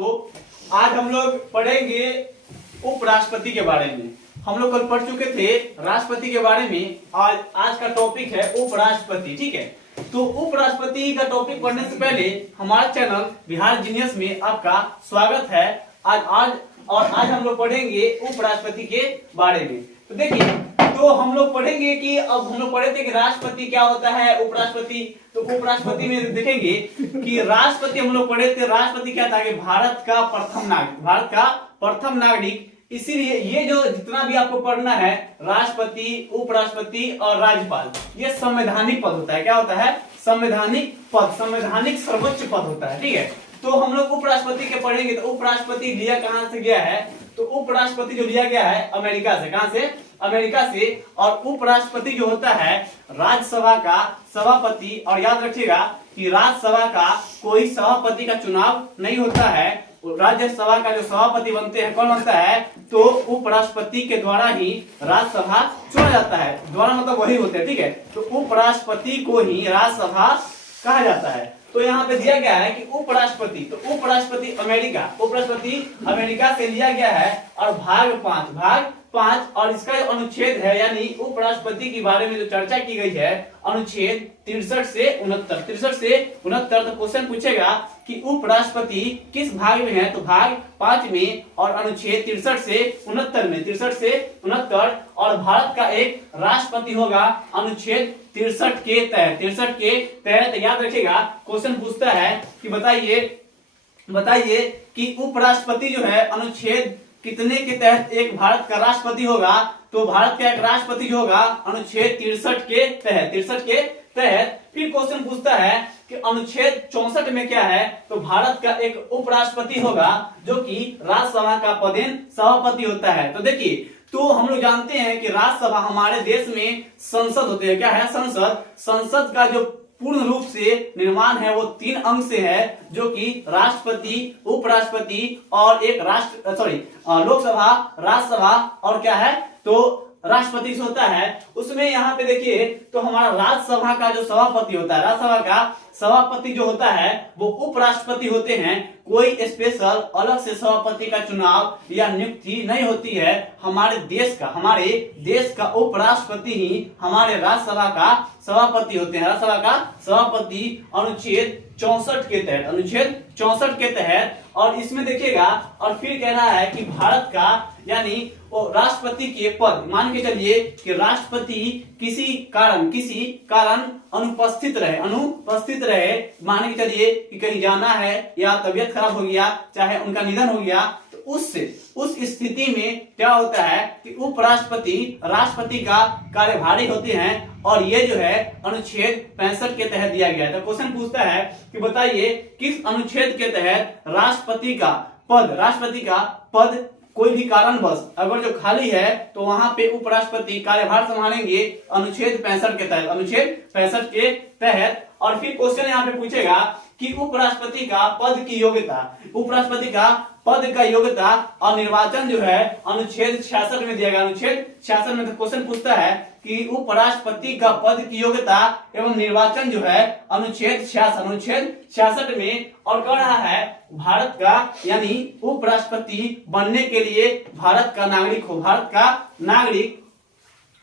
तो आज हम लोग पढ़ेंगे उपराष्ट्रपति के बारे में। हम लोग कल पढ़ चुके थे राष्ट्रपति के बारे में। आज का टॉपिक है उपराष्ट्रपति। ठीक है, तो उपराष्ट्रपति का टॉपिक पढ़ने से पहले हमारे चैनल बिहार जीनियस में आपका स्वागत है। आज हम लोग पढ़ेंगे उपराष्ट्रपति के बारे में। तो देखिए, तो हम लोग पढ़ेंगे कि अब हम लोग पढ़े थे कि राष्ट्रपति क्या होता है, उपराष्ट्रपति। तो उपराष्ट्रपति में देखेंगे कि राष्ट्रपति हम लोग पढ़े थे, राष्ट्रपति क्या था कि भारत का प्रथम नागरिक। इसीलिए ये जो जितना भी आपको पढ़ना है, राष्ट्रपति, उपराष्ट्रपति और राज्यपाल, ये संवैधानिक पद होता है। क्या होता है? संवैधानिक पद, संवैधानिक सर्वोच्च पद होता है। ठीक है, तो हम लोग उपराष्ट्रपति के पढ़ेंगे। तो उपराष्ट्रपति लिया कहां से गया है? तो उपराष्ट्रपति जो लिया गया है अमेरिका से। कहां से? अमेरिका से। और उपराष्ट्रपति जो होता है राज्यसभा का सभापति। और याद रखिएगा कि राज्यसभा का कोई सभापति का चुनाव नहीं होता है। राज्यसभा का जो सभापति बनते हैं, कौन बनता है? तो उपराष्ट्रपति के द्वारा ही राज्यसभा चुना जाता है। द्वारा मतलब वही होते हैं। ठीक है, तो उपराष्ट्रपति को ही राज्यसभा कहा जाता है। तो यहाँ पे दिया गया है कि उपराष्ट्रपति, तो उपराष्ट्रपति अमेरिका से लिया गया है। और भाग 5 और इसका जो अनुच्छेद है, यानी उपराष्ट्रपति के बारे में जो चर्चा की गई है, अनुच्छेद 63 से 69। तो क्वेश्चन पूछेगा कि उपराष्ट्रपति किस भाग में है? तो भाग 5 में और अनुच्छेद 63 से 69। और भारत का एक राष्ट्रपति होगा अनुच्छेद 63 के तहत। याद रखिएगा, क्वेश्चन पूछता है कि बताइए कि उपराष्ट्रपति जो है अनुच्छेद कितने के तहत एक भारत का राष्ट्रपति होगा? तो भारत का एक राष्ट्रपति जो होगा अनुच्छेद 63 के तहत। फिर क्वेश्चन पूछता है कि अनुच्छेद 64 में क्या है? तो भारत का एक उपराष्ट्रपति होगा जो कि राज्यसभा का पदेन सभापति होता है। तो देखिए, तो हम लोग जानते हैं कि राज्यसभा हमारे देश में संसद होते हैं। क्या है? संसद का जो पूर्ण रूप से निर्माण है वो 3 अंग से है, जो कि राष्ट्रपति, उपराष्ट्रपति और एक लोकसभा, राज्यसभा और क्या है? तो राष्ट्रपति से होता है। उसमें यहाँ पे देखिए, तो हमारा राज्यसभा का जो सभापति होता है, राज्यसभा का सभापति जो होता है वो उपराष्ट्रपति होते हैं। कोई स्पेशल अलग से सभापति का चुनाव या नियुक्ति नहीं होती है। हमारे देश का उपराष्ट्रपति ही हमारे राज्यसभा का सभापति होते हैं। राज्यसभा का सभापति अनुच्छेद 64 के तहत। और इसमें देखिएगा, और फिर कह रहा है कि भारत का यानी राष्ट्रपति के पद, मान के चलिए कि राष्ट्रपति किसी कारण अनुपस्थित रहे। मान के चलिए कि कहीं जाना है या तबीयत खराब हो गया, चाहे उनका निधन हो गया, तो उस स्थिति में क्या होता है कि उपराष्ट्रपति राष्ट्रपति का कार्यभारी होते हैं। और ये जो है अनुच्छेद 65 के तहत दिया गया है। तो क्वेश्चन पूछता है कि बताइए किस अनुच्छेद के तहत राष्ट्रपति का पद कोई भी कारणवश अगर जो खाली है तो वहां पे उपराष्ट्रपति कार्यभार संभालेंगे अनुच्छेद 65 के तहत। और फिर क्वेश्चन यहाँ पे पूछेगा कि उपराष्ट्रपति का पद का योग्यता और निर्वाचन जो है अनुच्छेद 66 में दिया गया। अनुच्छेद 66 में क्वेश्चन पूछता है कि उपराष्ट्रपति का पद की योग्यता एवं निर्वाचन जो है अनुच्छेद 66 में। और कह रहा है भारत का यानी उपराष्ट्रपति बनने के लिए भारत का नागरिक।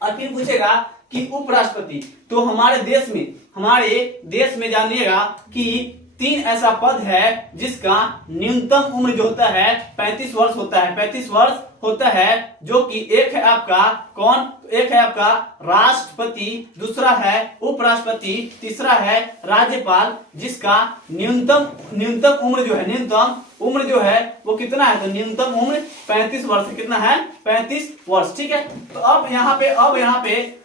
और फिर पूछेगा कि उपराष्ट्रपति, तो हमारे देश में जानिएगा कि 3 ऐसा पद है जिसका न्यूनतम उम्र जो होता है 35 वर्ष होता है, जो कि एक है आपका राष्ट्रपति, दूसरा है उपराष्ट्रपति, तीसरा है राज्यपाल, जिसका न्यूनतम उम्र जो है वो कितना है? तो न्यूनतम उम्र 35 वर्ष। कितना है? 35 वर्ष। ठीक है, तो अब यहाँ पे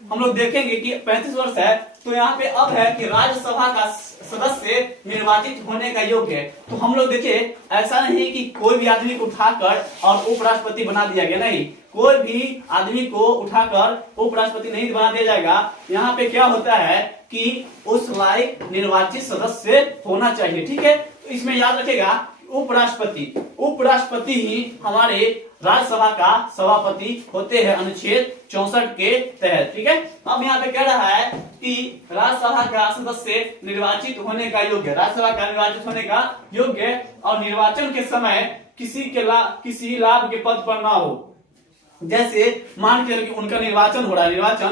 हम लोग देखेंगे कि 35 वर्ष है। तो यहाँ पे अब है कि राज्यसभा का सदस्य निर्वाचित होने का योग्य है। तो हम लोग देखिए, ऐसा नहीं कि कोई भी आदमी को उठाकर और उपराष्ट्रपति बना दिया गया, नहीं, कोई भी आदमी को उठाकर उपराष्ट्रपति नहीं बना दिया जाएगा। यहाँ पे क्या होता है कि उस लायक निर्वाचित सदस्य होना चाहिए। ठीक है, तो इसमें याद रखेगा उपराष्ट्रपति ही हमारे राज्यसभा का सभापति होते हैं अनुच्छेद 64 के तहत। ठीक है, अब यहाँ पे कह रहा है कि राज्यसभा का सदस्य निर्वाचित होने का योग्य, राज्यसभा का निर्वाचित होने का योग्य और निर्वाचन के समय किसी लाभ के पद पर ना हो। जैसे मान के कि उनका निर्वाचन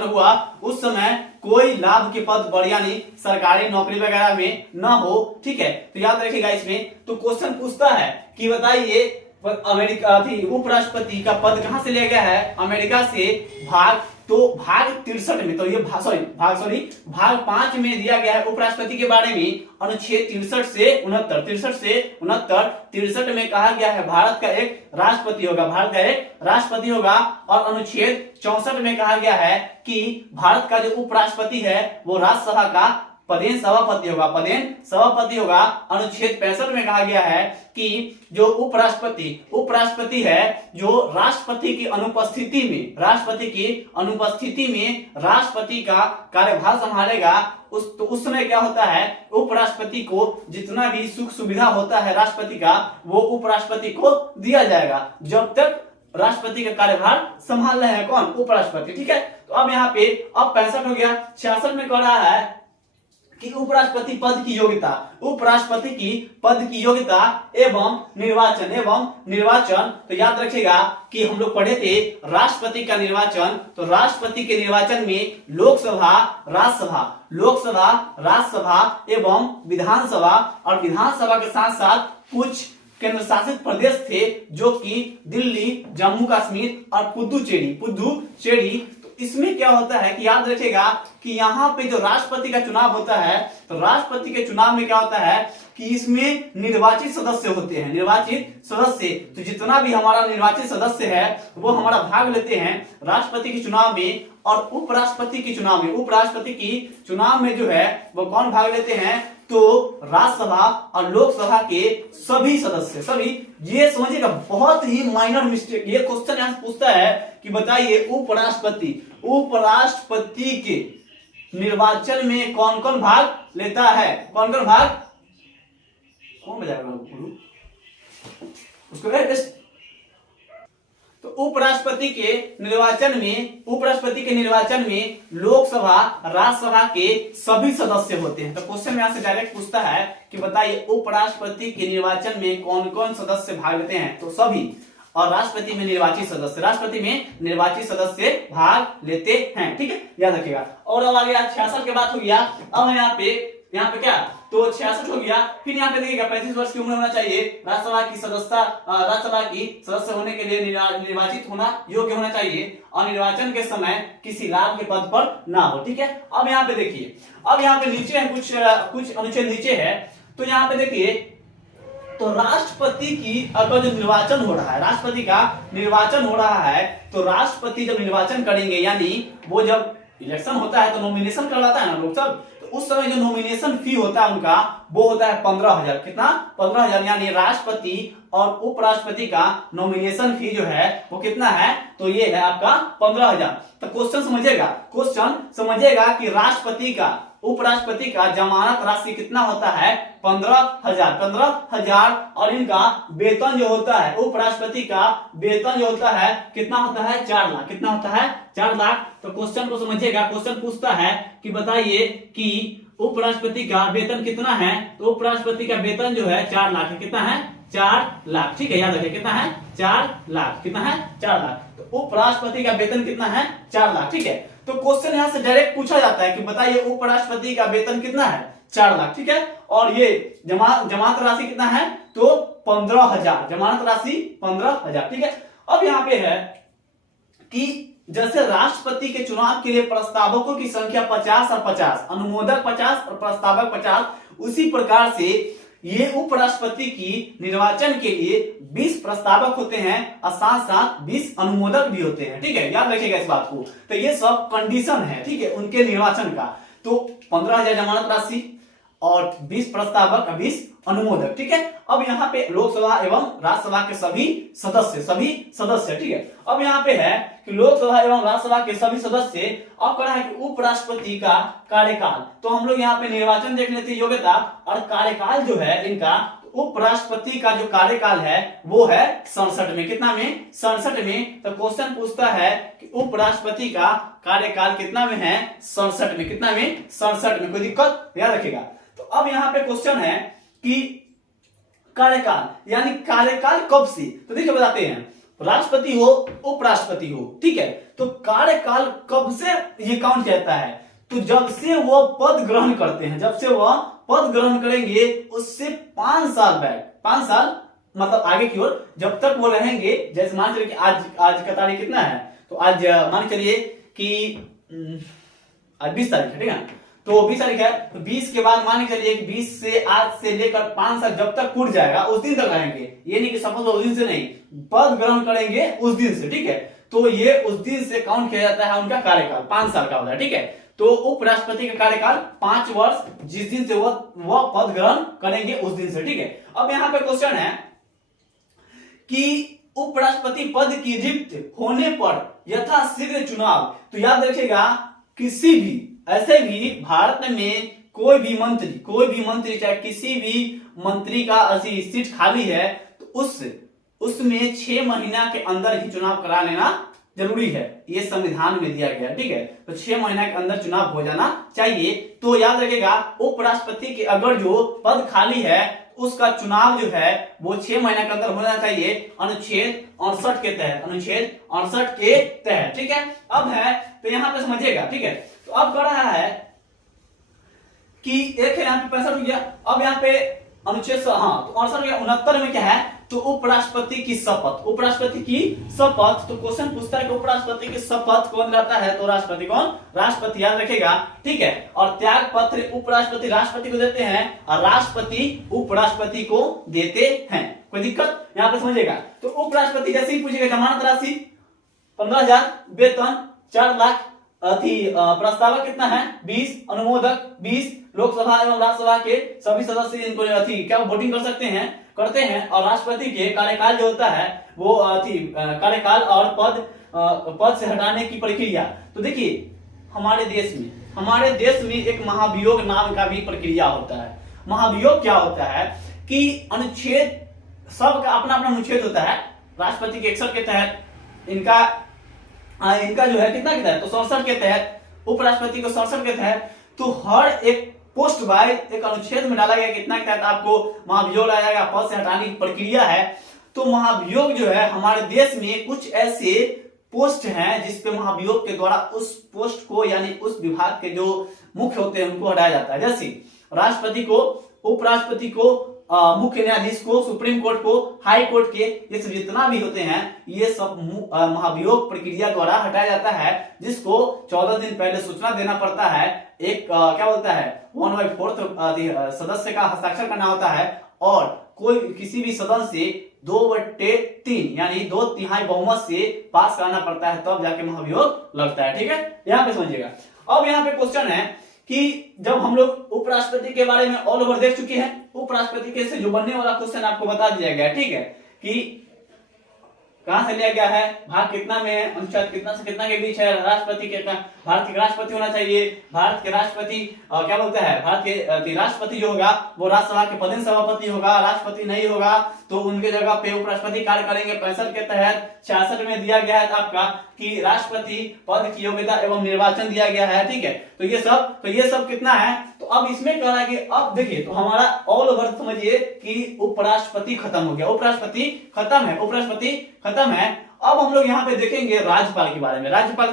हुआ उस समय कोई लाभ के पद पर यानी सरकारी नौकरी वगैरह में ना हो। ठीक है, तो याद रखिएगा इसमें तो क्वेश्चन पूछता है कि बताइए अमेरिका उपराष्ट्रपति का पद कहां से लिया गया है, अमेरिका से। भाग 63 में, तो ये भाग 5 में दिया गया है उपराष्ट्रपति के बारे में अनुच्छेद 63 से 63 में कहा गया है भारत का एक राष्ट्रपति होगा और अनुच्छेद 64 में कहा गया है कि भारत का जो उपराष्ट्रपति है वो राज्यसभा का पदेन सभापति होगा। अनुच्छेद 65 में कहा गया है कि जो उपराष्ट्रपति है जो राष्ट्रपति की अनुपस्थिति में राष्ट्रपति का कार्यभार संभालेगा उस समय क्या होता है, उपराष्ट्रपति को जितना भी सुख सुविधा होता है राष्ट्रपति का वो उपराष्ट्रपति को दिया जाएगा जब तक राष्ट्रपति का कार्यभार संभाल रहे हैं कौन, उपराष्ट्रपति। ठीक है, तो अब यहाँ पे अब 65 हो गया। 66 में कह रहा है कि उपराष्ट्रपति पद की योग्यता एवं निर्वाचन। तो याद रखिएगा कि हम लोग पढ़े थे राष्ट्रपति का निर्वाचन, तो राष्ट्रपति के निर्वाचन में लोकसभा, राज्यसभा एवं विधानसभा और विधानसभा के साथ साथ कुछ केंद्र शासित प्रदेश थे जो कि दिल्ली, जम्मू कश्मीर और पुदुचेरी। इसमें क्या होता है कि याद रखिएगा कि यहाँ पे जो राष्ट्रपति का चुनाव होता है तो राष्ट्रपति के चुनाव में क्या होता है कि इसमें निर्वाचित सदस्य होते हैं। तो जितना भी हमारा निर्वाचित सदस्य है वो हमारा भाग लेते हैं राष्ट्रपति के चुनाव में और उपराष्ट्रपति के चुनाव में जो है वो कौन भाग लेते हैं, तो राज्यसभा और लोकसभा के सभी सदस्य। ये समझिएगा बहुत ही माइनर मिस्टेक, ये क्वेश्चन यहाँ से पूछता है कि बताइए उपराष्ट्रपति के निर्वाचन में कौन कौन भाग लेता है, कौन बजाएगा उसको। तो उपराष्ट्रपति के निर्वाचन में लोकसभा, राज्यसभा के सभी सदस्य होते हैं। तो क्वेश्चन यहाँ से डायरेक्ट पूछता है कि बताइए उपराष्ट्रपति के निर्वाचन में कौन कौन सदस्य भाग लेते हैं, तो सभी। और राष्ट्रपति में निर्वाचित सदस्य भाग लेते हैं। ठीक है, याद रखिएगा। और अब आ गया 66 के बाद हो गया। अब यहाँ पे क्या, तो 66 हो गया। फिर यहाँ पे देखिएगा 35 वर्ष की उम्र होना चाहिए, राज्यसभा की सदस्य होने के लिए निर्वाचित होना योग्य होना चाहिए और निर्वाचन के समय किसी लाभ के पद पर ना हो। ठीक है, अब यहाँ पे देखिए, अब यहाँ पे नीचे है कुछ अनुच्छेद नीचे है। तो यहाँ पे देखिए, तो राष्ट्रपति की अगर जो निर्वाचन हो रहा है, राष्ट्रपति का निर्वाचन हो रहा है, तो राष्ट्रपति जब निर्वाचन करेंगे यानी वो जब इलेक्शन होता है तो नॉमिनेशन करवाता है ना लोग सब, उस समय जो नॉमिनेशन फी होता है उनका वो होता है 15,000। कितना, 15,000। यानी राष्ट्रपति और उपराष्ट्रपति का नॉमिनेशन फी जो है वो कितना है, तो ये है आपका 15,000। तो क्वेश्चन समझिएगा कि उपराष्ट्रपति का जमानत राशि कितना होता है, 15,000 और इनका वेतन जो होता है, उपराष्ट्रपति का वेतन जो होता है कितना होता है, 4 लाख। कितना होता है, 4 लाख। तो क्वेश्चन को समझिएगा, क्वेश्चन पूछता है कि बताइए कि उपराष्ट्रपति का वेतन कितना है, तो उपराष्ट्रपति का वेतन जो है 4 लाख है। कितना है, 4 लाख। ठीक है, याद रखिए कितना है, 4 लाख। कितना है, 4 लाख। तो उपराष्ट्रपति का वेतन कितना है, 4 लाख। ठीक है, तो क्वेश्चन यहाँ से डायरेक्ट पूछा जाता है कि बताइए उपराष्ट्रपति का वेतन कितना है, 4 लाख। ठीक है, और ये जमानत राशि कितना है, तो 15,000। जमानत राशि 15,000। ठीक है, अब यहाँ पे है कि जैसे राष्ट्रपति के चुनाव के लिए प्रस्तावकों की संख्या 50 और 50, अनुमोदक 50 और प्रस्तावक 50, उसी प्रकार से ये उपराष्ट्रपति की निर्वाचन के लिए 20 प्रस्तावक होते हैं और साथ साथ 20 अनुमोदक भी होते हैं। ठीक है, याद रखिएगा इस बात को। तो ये सब कंडीशन है, ठीक है, उनके निर्वाचन का। तो 15,000 जमानत राशि और 20 प्रस्तावक और 20 अनुमोदक। ठीक है, अब यहाँ पे लोकसभा एवं राज्यसभा के सभी सदस्य। ठीक है, अब यहाँ पे है कि लोकसभा एवं राज्यसभा के सभी सदस्य। अब कह रहा है कि उपराष्ट्रपति का कार्यकाल। तो हम लोग यहाँ पे निर्वाचन देख लेते हैं, योग्यता और कार्यकाल जो है इनका। उपराष्ट्रपति का जो कार्यकाल है वो है 67 में। कितना में? 67 में। तो क्वेश्चन पूछता है कि उपराष्ट्रपति का कार्यकाल कितना में है? 67 में। कितना में? 67 में। कोई दिक्कत? याद रखिएगा। तो अब यहाँ पे क्वेश्चन है कि कार्यकाल यानी कार्यकाल कब से, तो देखिए बताते हैं, राष्ट्रपति हो उपराष्ट्रपति हो, ठीक है, तो कार्यकाल कब से ये काउंट कहता है? तो जब से वो पद ग्रहण करते हैं, जब से वह पद ग्रहण करेंगे उससे 5 साल बैक, 5 साल मतलब आगे की ओर जब तक वो रहेंगे। जैसे मान चलिए कि आज का तारीख कितना है, तो आज मान चलिए कि आज 20 तारीख है, ठीक है, तो 20 तारीख है, तो 20 के बाद मान के चलिए कि 20 से आज से लेकर 5 साल जब तक पूर्ण जाएगा उस दिन तक रहेंगे। ये नहीं कि सपोज उस दिन से नहीं, पद ग्रहण करेंगे उस दिन से, ठीक है, तो ये उस दिन से काउंट किया जाता है उनका कार्यकाल 5 साल का होता है, ठीक है। तो उपराष्ट्रपति का कार्यकाल 5 वर्ष, जिस दिन से वह पद ग्रहण करेंगे उस दिन से, ठीक है। अब यहाँ पे क्वेश्चन है कि उपराष्ट्रपति पद की रिक्त होने पर यथाशीघ्र चुनाव, तो याद रखिएगा किसी भी ऐसे भी भारत में कोई भी मंत्री चाहे किसी भी मंत्री का ऐसी सीट खाली है तो उसमें 6 महीना के अंदर ही चुनाव करा लेना जरूरी है, ये संविधान में दिया गया, ठीक है। तो 6 महीना के अंदर चुनाव हो जाना चाहिए। तो याद रखिएगा उपराष्ट्रपति के अगर जो पद खाली है उसका चुनाव जो है वो 6 महीना के अंदर होना चाहिए, अनुच्छेद 68 के तहत, अनुच्छेद 68 के तहत, ठीक है। अब है तो यहाँ पे समझिएगा, ठीक है। तो अब कर रहा है कि एक है यहाँ पे 65 हो गया, अब यहाँ पे अनुच्छेद तो 69 में क्या है, तो उपराष्ट्रपति की शपथ, उपराष्ट्रपति की शपथ। तो क्वेश्चन पूछता है कि उपराष्ट्रपति की शपथ कौन करता है, तो राष्ट्रपति। कौन? राष्ट्रपति, याद रखेगा, ठीक है। और त्याग पत्र उपराष्ट्रपति राष्ट्रपति को देते हैं और राष्ट्रपति उपराष्ट्रपति को देते हैं। कोई दिक्कत? यहाँ पे समझिएगा। तो उपराष्ट्रपति जैसे ही पूछेगा जमानत राशि 15,000, वेतन 4 लाख, प्रस्तावक कितना है 20, अनुमोदक 20, लोकसभा एवं राज्यसभा के सभी सदस्य इनको क्या वोटिंग कर सकते हैं, करते हैं। और राष्ट्रपति के कार्यकाल जो होता है वो कार्यकाल और पद से हटाने की प्रक्रिया। तो देखिए हमारे देश में एक महाभियोग नाम का भी प्रक्रिया होता है। महाभियोग क्या होता है कि अनुच्छेद, सबका अपना अपना अनुच्छेद होता है। राष्ट्रपति के 61 के तहत इनका जो है कितना के तहत, तो 67 के तहत, उपराष्ट्रपति को 67 के तहत। तो हर एक पोस्ट बाय एक अनुच्छेद में डाला गया कितना के तहत आपको महाभियोग लाया जाएगा, पद से हटाने की प्रक्रिया है। तो महाभियोग जो है हमारे देश में कुछ ऐसे पोस्ट हैं जिसपे महाभियोग के द्वारा उस पोस्ट को यानी उस विभाग के जो मुख्य होते हैं उनको हटाया जाता है। जैसे राष्ट्रपति को, उपराष्ट्रपति को, मुख्य न्यायाधीश को, सुप्रीम कोर्ट को, हाई कोर्ट के, ये सब जितना भी होते हैं ये सब महाभियोग प्रक्रिया द्वारा हटाया जाता है, जिसको 14 दिन पहले सूचना देना पड़ता है। एक क्या बोलता है 1/4 सदस्य का हस्ताक्षर करना होता है और कोई किसी भी सदन से 2/3 यानी 2/3 बहुमत से पास कराना पड़ता है, तब जाके महाभियोग लगता है, ठीक है। यहाँ पे समझिएगा। अब यहाँ पे क्वेश्चन है कि जब हम लोग उपराष्ट्रपति के बारे में ऑल ओवर देख चुके हैं, उपराष्ट्रपति के से जो बनने वाला क्वेश्चन आपको बता दिया गया, ठीक है, कि कहां से लिया गया है, भाग कितना में, अनुच्छेद कितना से कितना के बीच है, राष्ट्रपति कितना, भारत के राष्ट्रपति होना चाहिए, भारत के राष्ट्रपति क्या बोलता है, भारत के राष्ट्रपति जो होगा वो राज्यसभा के पदेन सभापति होगा, राष्ट्रपति नहीं होगा तो उनके जगह पे उपराष्ट्रपति कार्य करेंगे। 65 के तहत 66 में दिया गया है आपका कि राष्ट्रपति पद की योग्यता एवं निर्वाचन दिया गया है, ठीक है। तो ये सब कितना है, तो अब इसमें कह रहा है कि अब देखिए तो हमारा ऑल ओवर समझिए कि उपराष्ट्रपति खत्म हो गया, उपराष्ट्रपति खत्म है, उपराष्ट्रपति खत्म है। अब हम लोग यहाँ पे देखेंगे राज्यपाल के बारे में, राज्यपाल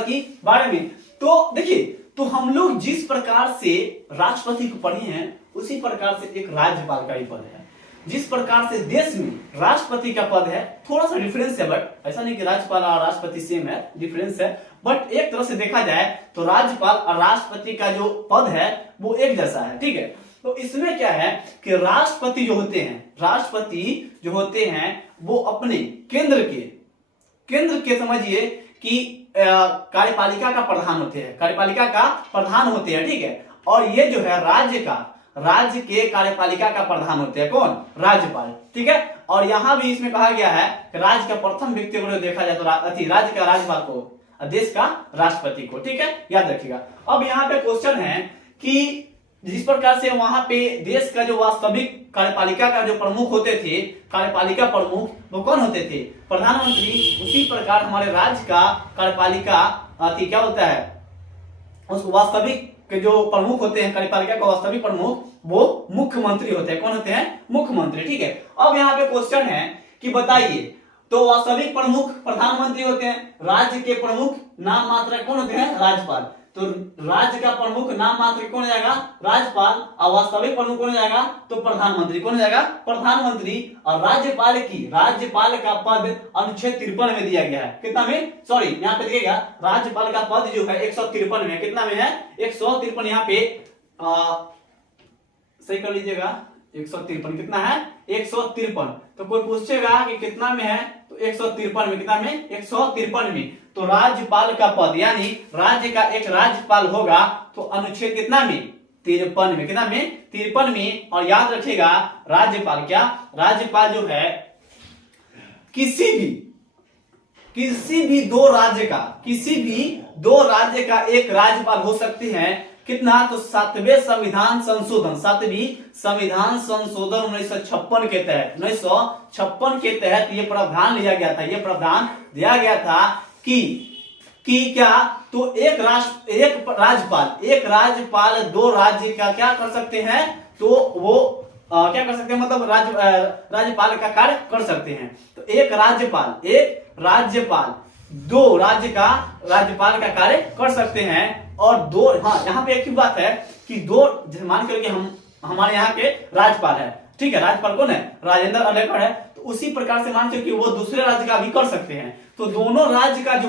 की बारे में। तो देखिए तो हम लोग जिस प्रकार से राष्ट्रपति को पढ़े हैं उसी प्रकार से एक राज्यपाल का भी पद है। जिस प्रकार से देश में राष्ट्रपति का पद है, थोड़ा सा डिफरेंस है, बट ऐसा नहीं कि राज्यपाल और राष्ट्रपति सेम है, डिफरेंस है। बट एक तरह से देखा जाए तो राज्यपाल और राष्ट्रपति का जो पद है वो एक जैसा है, ठीक है। तो इसमें क्या है कि राष्ट्रपति जो होते हैं वो अपने केंद्र के समझिए कि कार्यपालिका का प्रधान होते हैं, ठीक है। और ये जो है राज्य के कार्यपालिका का प्रधान होते हैं, कौन? राज्यपाल, ठीक है। और यहां भी इसमें कहा गया है कि राज्य का प्रथम व्यक्ति को देखा जाए तो राज्य का राज्यपाल को, देश का राष्ट्रपति को, ठीक है, याद रखिएगा। अब यहाँ पे क्वेश्चन है कि जिस प्रकार से वहां पे देश का जो वास्तविक कार्यपालिका का जो प्रमुख होते थे, कार्यपालिका प्रमुख वो कौन होते थे? प्रधानमंत्री। उसी प्रकार हमारे राज्य का कार्यपालिका क्या होता है, उस वास्तविक के जो प्रमुख होते हैं, कार्यपालिका का वास्तविक प्रमुख वो मुख्यमंत्री होते हैं। कौन होते हैं? मुख्यमंत्री। ठीक है, अब यहाँ पे क्वेश्चन है कि बताइए, तो वास्तविक प्रमुख प्रधानमंत्री होते हैं, राज्य के प्रमुख नाम मात्र कौन होते हैं? राज्यपाल। तो राज्य का प्रमुख नाम मात्र कौन हो जाएगा? राज्यपाल। और वास्तविक प्रमुख कौन हो जाएगा? तो प्रधानमंत्री। कौन हो जाएगा? प्रधानमंत्री। और राज्यपाल का पद अनुच्छेद 53 में दिया गया है। कितना में? सॉरी, यहाँ पे देखिएगा राज्यपाल का पद जो है 153 में। कितना में है? 153। यहाँ पे सही कर लीजिएगा, 153। कितना है? 153। तो कोई पूछेगा कि कितना में है, तो 153 में। कितना में? 153 में। तो राज्यपाल का पद यानी राज्य का एक राज्यपाल होगा, तो अनुच्छेद कितना में? 53 में। कितना में? 53 में। और याद रखिएगा राज्यपाल क्या, राज्यपाल जो है किसी भी दो राज्य का एक राज्यपाल हो सकती है। कितना? तो 7वें संविधान संशोधन 1956 के तहत 1956 के तहत ये प्रावधान लिया गया था। ये प्रावधान दिया गया था कि क्या, तो एक राज्यपाल दो राज्य का क्या कर सकते हैं, तो वो क्या कर सकते हैं, मतलब राज्यपाल का कार्य कर सकते हैं। तो एक राज्यपाल दो राज्य का राज्यपाल का कार्य कर सकते हैं। और दो, हाँ यहाँ पे एक ही बात है कि दो, मान कर के हमारे यहाँ के राज्यपाल है, ठीक है, राज्यपाल कौन है? राजेंद्र अलेकड़ है। तो उसी प्रकार से मान के कि वो दूसरे राज्य का भी कर सकते हैं। तो दोनों राज्य का जो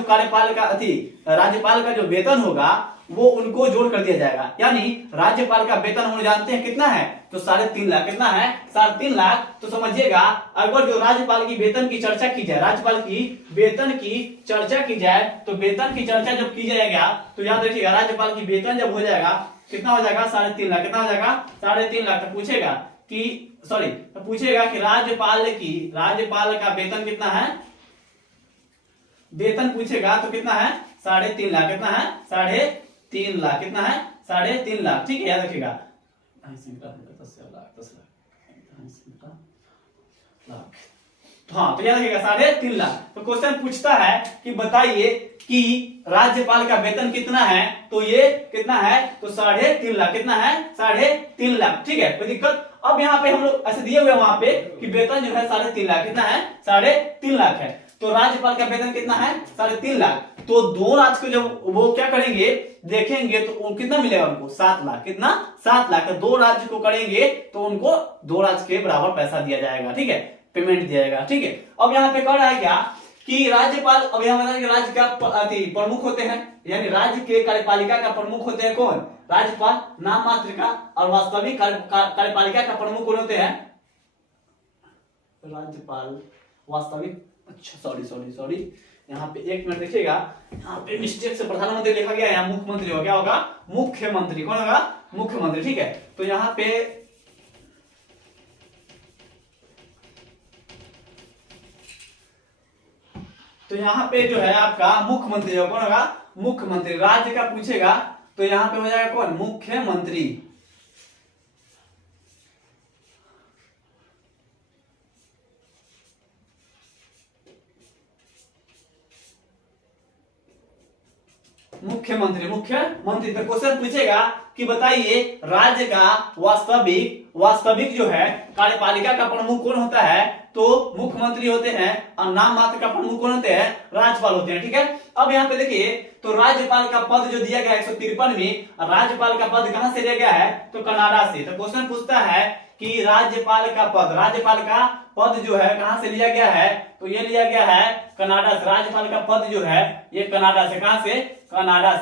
राज्यपाल का जो वेतन होगा वो उनको जोड़ कर दिया जाएगा। यानी राज्यपाल का वेतन हम जानते हैं कितना है, तो 3.5 लाख। कितना है? 3.5 लाख। तो समझिएगा, अगर जो राज्यपाल की वेतन की चर्चा की जाए, राज्यपाल की वेतन की चर्चा की जाए, तो वेतन की चर्चा जब की जाएगा तो याद रखिएगा राज्यपाल की वेतन जब हो जाएगा कितना हो जाएगा? 3.5 लाख। कितना हो जाएगा? 3.5 लाख। तो पूछेगा कि राज्यपाल का वेतन कितना है, वेतन पूछेगा तो कितना है? 3.5 लाख। कितना है? 3.5 लाख। कितना है? 3.5 लाख। ठीक है, याद रखिएगा। 10 लाख। हाँ, तो याद रखिएगा 3.5 लाख। तो क्वेश्चन पूछता है कि बताइए कि राज्यपाल का वेतन कितना है, तो ये कितना है? तो 3.5 लाख। कितना है? 3.5 लाख। ठीक है, कोई दिक्कत? अब यहाँ पे हम लोग ऐसे दिए हुए वहां पे कि वेतन जो है 3.5 लाख। कितना है? 3.5 लाख है। तो राज्यपाल का वेतन कितना है? 3.5 लाख। तो दो राज्य को जब वो क्या करेंगे, देखेंगे, तो कितना मिलेगा उनको? 7 लाख। कितना? 7 लाख। तो दो राज्य को करेंगे तो उनको दो राज्य के बराबर पैसा दिया जाएगा। ठीक है, पेमेंट दिया जाएगा। ठीक है, अब यहाँ पे कह रहा है क्या कि राज्यपाल, अब यहाँ बता कि राज्य का प्रमुख होते हैं, यानी राज्य के कार्यपालिका का प्रमुख होते हैं कौन? राज्यपाल नाम मात्र का। और वास्तविक कार्यपालिका का प्रमुख कौन होते हैं? राज्यपाल। वास्तविक, अच्छा सॉरी, यहाँ पे एक मिनट देखिएगा, यहाँ पे मिस्टेक से प्रधानमंत्री लिखा गया है, यहाँ मुख्यमंत्री होगा। क्या होगा? मुख्यमंत्री। कौन होगा? मुख्यमंत्री। ठीक है, तो यहाँ पे जो है आपका मुख्यमंत्री होगा। कौन होगा? मुख्यमंत्री। राज्य का पूछेगा तो यहाँ पे हो जाएगा कौन? मुख्यमंत्री। मुख्यमंत्री। तो क्वेश्चन पूछेगा कि बताइए राज्य का वास्तविक जो है कार्यपालिका का प्रमुख कौन होता है, तो मुख्यमंत्री होते हैं। और नाम मात्र का प्रमुख कौन होते हैं? राज्यपाल होते हैं। ठीक है, अब यहाँ पे देखिए, तो राज्यपाल का पद जो दिया गया है 153 में, राज्यपाल का पद कहां से लिया गया है? तो कनाडा से। तो क्वेश्चन पूछता है कि राज्यपाल का पद जो है कहां से लिया गया है, तो ये लिया गया है कनाडा से। राज्यपाल का पद जो है ये कनाडा से। कहां से? कनाडा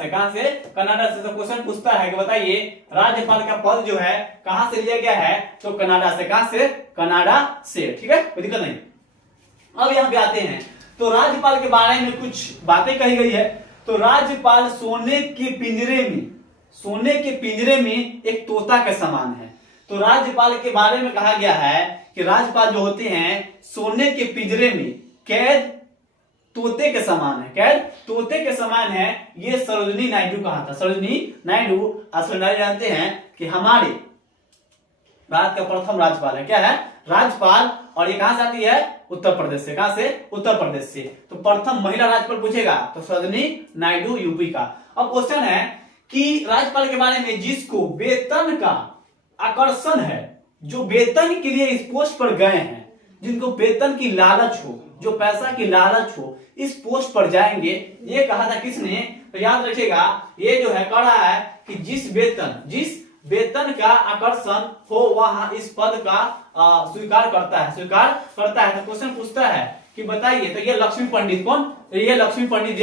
से। तो क्वेश्चन पूछता है कि बताइए राज्यपाल का पद जो है कहां से लिया गया है, तो कनाडा से। कहां से? कनाडा से। ठीक है, कोई दिक्कत नहीं। अब यहाँ पे आते हैं, तो राज्यपाल के बारे में कुछ बातें कही गई है। तो राज्यपाल सोने के पिंजरे में एक तोता के समान है। तो राज्यपाल के बारे में कहा गया है कि राज्यपाल जो होते हैं सोने के पिंजरे में कैद तोते के समान है। क्या तोते के समान है, ये सरोजिनी नायडू कहा था। सरोजिनी नायडू जानते हैं कि हमारे भारत का प्रथम राज्यपाल है। क्या है? राज्यपाल। और ये कहां से आती है? उत्तर प्रदेश से। कहां से? उत्तर प्रदेश से। तो प्रथम महिला राज्यपाल पूछेगा तो सरोजिनी नायडू यूपी का। अब क्वेश्चन है कि राज्यपाल के बारे में जिसको वेतन का आकर्षण है, जो वेतन के लिए इस पोस्ट पर गए हैं, जिनको वेतन की लालच हो, जो पैसा की लालच हो, इस पोस्ट पर जाएंगे। ये कहा था किसने? तो याद रखिएगा, ये जो है कह रहा है कि जिस वेतन का आकर्षण हो वह इस पद का स्वीकार करता है। तो क्वेश्चन पूछता है कि बताइए, तो ये लक्ष्मी पंडित कौन? तो ये लक्ष्मी पंडित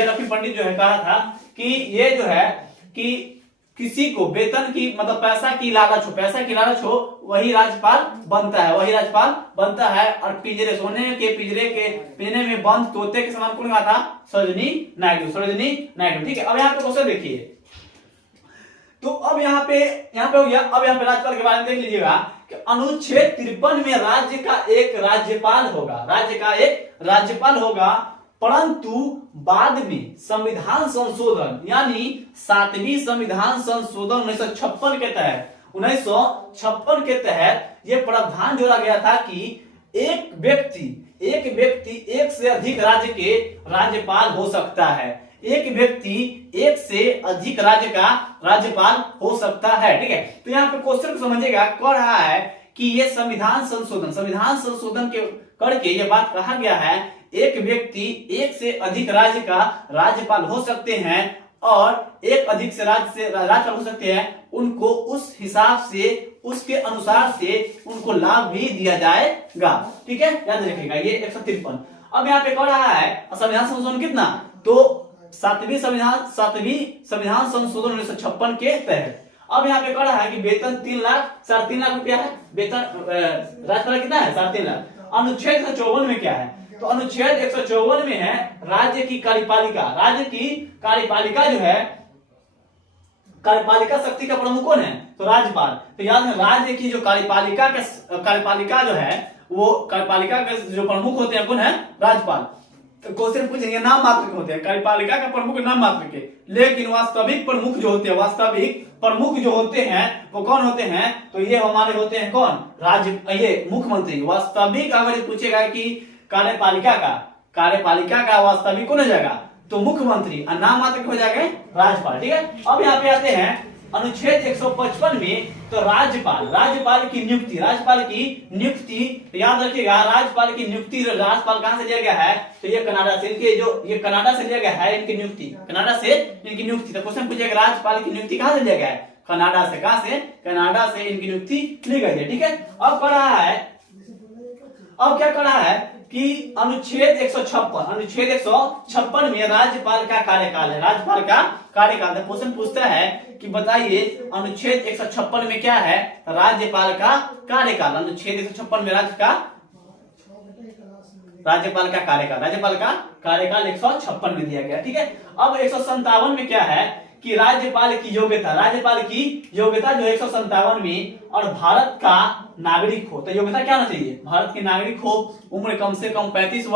जो है कहा था कि ये जो है कि किसी को वेतन की मतलब पैसा की लालच हो वही राज्यपाल बनता है। और सोने के पिंजरे में बंद तोते के समान कौन कहा था? सरोजिनी नायडू। ठीक है, अब यहाँ पे क्वेश्चन देखिए। तो अब यहाँ पे हो गया। अब यहाँ पे राज्यपाल के बारे में देख लीजिएगा कि अनुच्छेद 53 में राज्य का एक राज्यपाल होगा, परंतु बाद में संविधान संशोधन यानी 7वीं संविधान संशोधन 1956 के तहत यह प्रावधान जोड़ा गया था कि एक व्यक्ति एक से अधिक राज्य के राज्यपाल हो सकता है। एक व्यक्ति एक से अधिक राज्य का राज्यपाल हो सकता है। ठीक है, तो यहाँ पे क्वेश्चन को समझिएगा। कह रहा है कि ये संविधान संशोधन के करके ये बात कहा गया है, एक व्यक्ति एक से अधिक राज्य का राज्यपाल हो सकते हैं और एक अधिक से राज्यपाल हो सकते हैं। उनको उस हिसाब से, उसके अनुसार से उनको लाभ भी दिया जाएगा। ठीक है, याद रखिएगा ये 153। अब यहाँ पे कह रहा है संविधान संशोधन कितना? तो 7वीं संविधान संशोधन 1956 के तहत। अब यहाँ पे कह रहा है कि वेतन 3 लाख रुपया है। वेतन राज्यपाल कितना है? 3.5 लाख। अनुच्छेद 154 में क्या है? तो अनुच्छेद 154 में है राज्य की कार्यपालिका जो है, कार्यपालिका शक्ति का प्रमुख कौन है? तो राज्यपाल। तो याद है, राज्य की जो कार्यपालिका जो है, वो कार्यपालिका के जो प्रमुख होते हैं कौन है? राज्यपाल। तो क्वेश्चन पूछेंगे नाम मात्र के होते हैं, कार्यपालिका का प्रमुख नाम मात्र के, लेकिन वास्तविक प्रमुख जो होते हैं वो कौन होते हैं? तो ये हमारे होते हैं कौन? ये मुख्यमंत्री। वास्तविक अगर ये पूछेगा कि कार्यपालिका का वास्तविक कौन हो जाएगा? तो मुख्यमंत्री। और नाम मात्र हो जाएगा राज्यपाल। ठीक है, अब यहाँ पे आते हैं अनुच्छेद 155 में। तो राज्यपाल की नियुक्ति याद रखिएगा, राज्यपाल की नियुक्ति राज्यपाल कहां से लिया गया है? तो ये कनाडा से, ये कनाडा से लिया गया है इनकी नियुक्ति, कनाडा से इनकी नियुक्ति। तो क्वेश्चन पूछेगा राज्यपाल की नियुक्ति कहां से लिया गया है? कनाडा से। कहां से? कनाडा से इनकी नियुक्ति ली गई है। ठीक है, अब क्या कर रहा है कि अनुच्छेद 156 में राज्यपाल का कार्यकाल है। तो क्वेश्चन पूछता है कि बताइए अनुच्छेद 156 में क्या है? राज्यपाल का कार्यकाल। अनुच्छेद 156 में राज्यपाल का कार्यकाल 156 में दिया गया। ठीक है, अब 157 में क्या है कि राज्यपाल की योग्यता जो 157 में, और भारत का नागरिक हो। तो योग्यता क्या होना चाहिए? भारत के नागरिक हो, उम्र कम से कम 35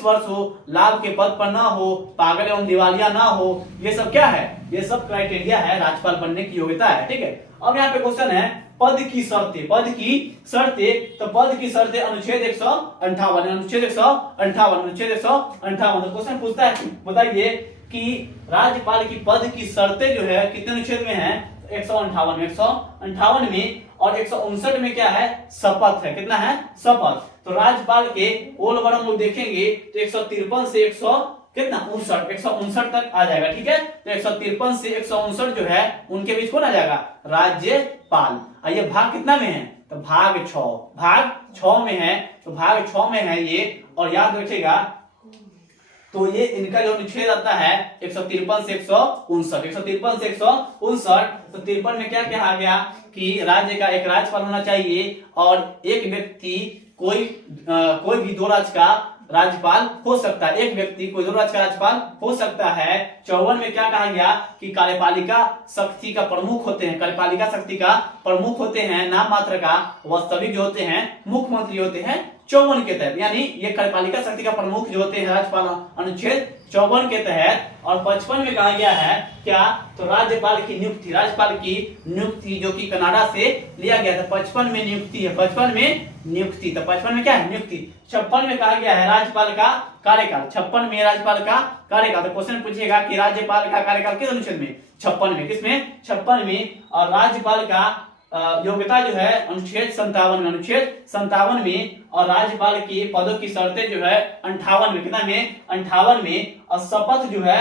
वर्ष हो, लाभ के पद पर ना हो, पागल एवं दिवालिया ना हो। ये सब क्या है? ये सब क्राइटेरिया है राज्यपाल बनने की योग्यता है। ठीक है, अब यहाँ पे क्वेश्चन है पद की शर्तें। तो पद की शर्तें अनुच्छेद 158। क्वेश्चन पूछता है बताइए कि राज्यपाल की पद की शर्तें जो है कितने अनुच्छेद में है? 158 में। और 159 में क्या है? शपथ है। कितना है? शपथ। तो राज्यपाल के ओल वर्ड हम लोग देखेंगे तो 153 से 159 तक आ जाएगा। ठीक है, तो 153 से 159 जो है उनके बीच कौन आ जाएगा? राज्यपाल। और ये भाग कितना में है? तो भाग 6 में है। तो भाग 6 में है ये। और याद रखिएगा, तो ये इनका जो अनुच्छेद आता है 153 से 159। तो 53 में क्या कहा गया कि राज्य का एक राज्यपाल होना चाहिए और एक व्यक्ति कोई भी 2 राज्य का राज्यपाल हो सकता है। एक व्यक्ति कोई 2 राज्य का राज्यपाल हो सकता है। 54 में क्या कहा गया कि कार्यपालिका शक्ति का प्रमुख होते हैं, नाम मात्र का। वास्तविक जो होते हैं मुख्यमंत्री होते हैं 54 के तहत, यानी ये कार्यपालिका शक्ति का प्रमुख जो होते हैं राज्यपाल अनुच्छेद 54 के तहत। और 55 में कहा गया है क्या, तो राज्यपाल की नियुक्ति, राज्यपाल की नियुक्ति जो कि कनाडा से लिया गया था। 55 में नियुक्ति है, 55 में नियुक्ति, तो 55 में क्या है, नियुक्ति। 56 में कहा गया है राज्यपाल का कार्यकाल, 56 में राज्यपाल का कार्यकाल। तो क्वेश्चन पूछेगा कि राज्यपाल का कार्यकाल किस अनुच्छेद में, 56 में, किसमें, 56 में। और राज्यपाल का योग्यता जो है अनुच्छेद 57 में, अनुच्छेद 57 में। और राज्यपाल की पदों की शर्तें जो है 58 में, कितना में, 58 में। और शपथ जो है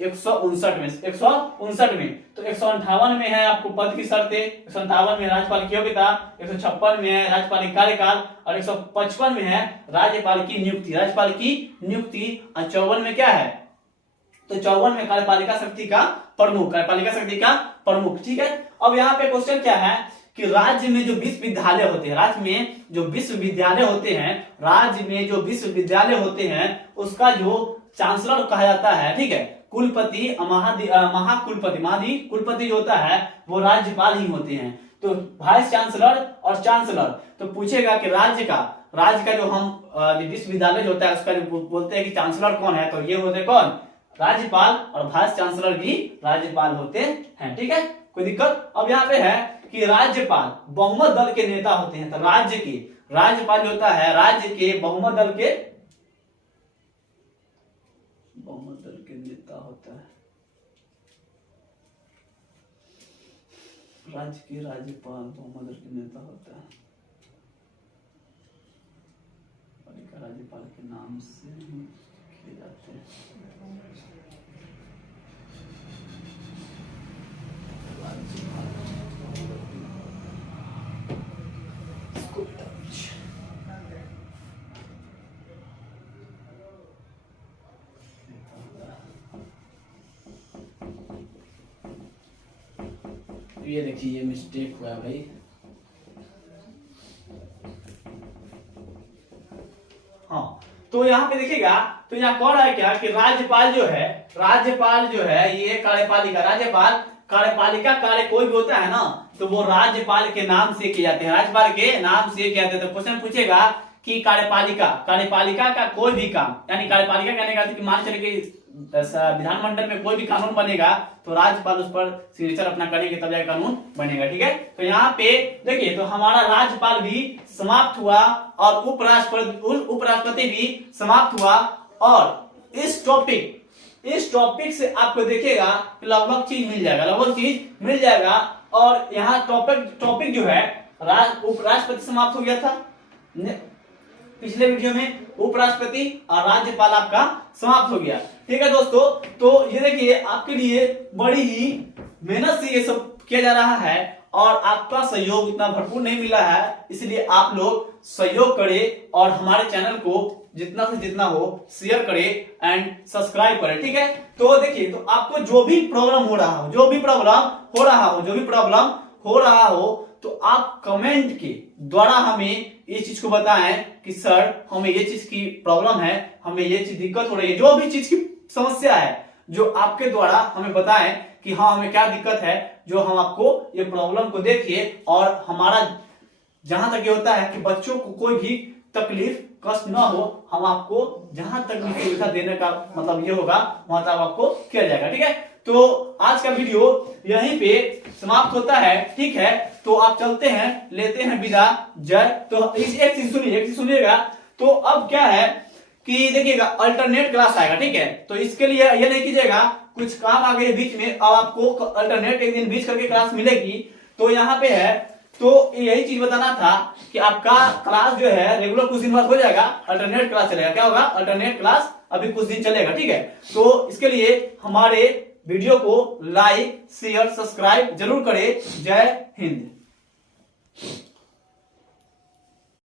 159 में, 159 में। तो 158 में है आपको पद की शर्तें, 157 में राज्यपाल की योग्यता, 156 में है राज्यपाल का कार्यकाल, और 155 में है राज्यपाल की नियुक्ति, राज्यपाल की नियुक्ति। और 54 में क्या है, तो 54 में कार्यपालिका शक्ति का प्रमुख, कार्यपालिका शक्ति का प्रमुख, ठीक है। अब यहाँ पे क्वेश्चन क्या है कि राज्य में जो विश्वविद्यालय होते हैं, राज्य में जो विश्वविद्यालय होते हैं, राज्य में जो विश्वविद्यालय होते हैं उसका जो चांसलर कहा जाता है, ठीक है, कुलपति, महाकुलपति, महाकुलपति जो होता है वो राज्यपाल ही होते हैं। तो वाइस चांसलर और चांसलर। तो पूछेगा कि राज्य का जो हम विश्वविद्यालय जो होता है उसका जो बोलते हैं कि चांसलर कौन है, तो ये होते कौन, राज्यपाल। और वाइस चांसलर भी राज्यपाल होते हैं, ठीक है, कोई दिक्कत। अब यहाँ पे है कि राज्यपाल बहुमत दल के नेता होते हैं। तो राज्य के राज्यपाल जो होता है, राज्य के बहुमत दल के नेता होता है, राज्य के राज्यपाल बहुमत दल के नेता होता है। राज्यपाल के नाम से किए जाते हैं। ये देखिए ये मिस्टेक हुआ भाई, हाँ। तो यहाँ पे देखिएगा, तो यहाँ कौन है क्या कि राज्यपाल जो है ये कार्यपालिका, राज्यपाल कार्यपालिका कार्य कोई भी होता है ना तो वो राज्यपाल के नाम से किए जाते हैं, राज्यपाल के नाम से किए जाते हैं। तो क्वेश्चन पूछेगा कि कार्यपालिका का कोई भी काम, यानी कार्यपालिका कहने का कि मान चले कि विधानमंडल में कोई भी कानून बनेगा तो राज्यपाल उस पर सिग्नेचर अपना करेंगे तब जाकर कानून बनेगा, ठीक है। तो यहाँ पे देखिए, तो हमारा राज्यपाल भी समाप्त हुआ और उपराष्ट्रपति भी समाप्त हुआ। और इस टॉपिक से आपको देखिएगा लगभग चीज मिल जाएगा। और यहाँ टॉपिक जो है उपराष्ट्रपति समाप्त हो गया था पिछले वीडियो में, उपराष्ट्रपति और राज्यपाल आपका समाप्त हो गया, ठीक है दोस्तों। तो ये देखिए आपके लिए बड़ी ही मेहनत से ये सब किया जा रहा है और आपका सहयोग इतना भरपूर नहीं मिला है, इसलिए आप लोग सहयोग करें और हमारे चैनल को जितना से जितना हो शेयर करें एंड सब्सक्राइब करें, ठीक है। तो देखिए, तो आपको जो भी प्रॉब्लम हो रहा हो तो आप कमेंट के द्वारा हमें ये चीज को बताएं कि सर हमें ये चीज की प्रॉब्लम है, हमें ये चीज दिक्कत हो रही है, जो भी चीज की समस्या है जो आपके द्वारा हमें बताएं कि हाँ हमें क्या दिक्कत है, जो हम आपको ये प्रॉब्लम को देखिए। और हमारा जहां तक ये होता है कि बच्चों को कोई भी तकलीफ कष्ट ना हो, हम आपको जहां तक भी सुविधा देने का मतलब ये होगा वहां तक आपको किया जाएगा, ठीक है। तो आज का वीडियो यहीं पे समाप्त होता है, ठीक है। तो आप चलते हैं, लेते हैं विदा, जय। तो एक चीज सुनिएगा। तो अब क्या है कि देखिएगा अल्टरनेट क्लास आएगा, ठीक है। तो इसके लिए ये नहीं कीजिएगा कुछ काम आ गए बीच में, अब आपको अल्टरनेट एक दिन बीच करके क्लास मिलेगी। तो यहाँ पे है, तो यही चीज बताना था कि आपका क्लास जो है रेगुलर कुछ दिन बाद हो जाएगा, अल्टरनेट क्लास चलेगा। क्या होगा, अल्टरनेट क्लास अभी कुछ दिन चलेगा, ठीक है। तो इसके लिए हमारे वीडियो को लाइक शेयर सब्सक्राइब जरूर करें। जय हिंद।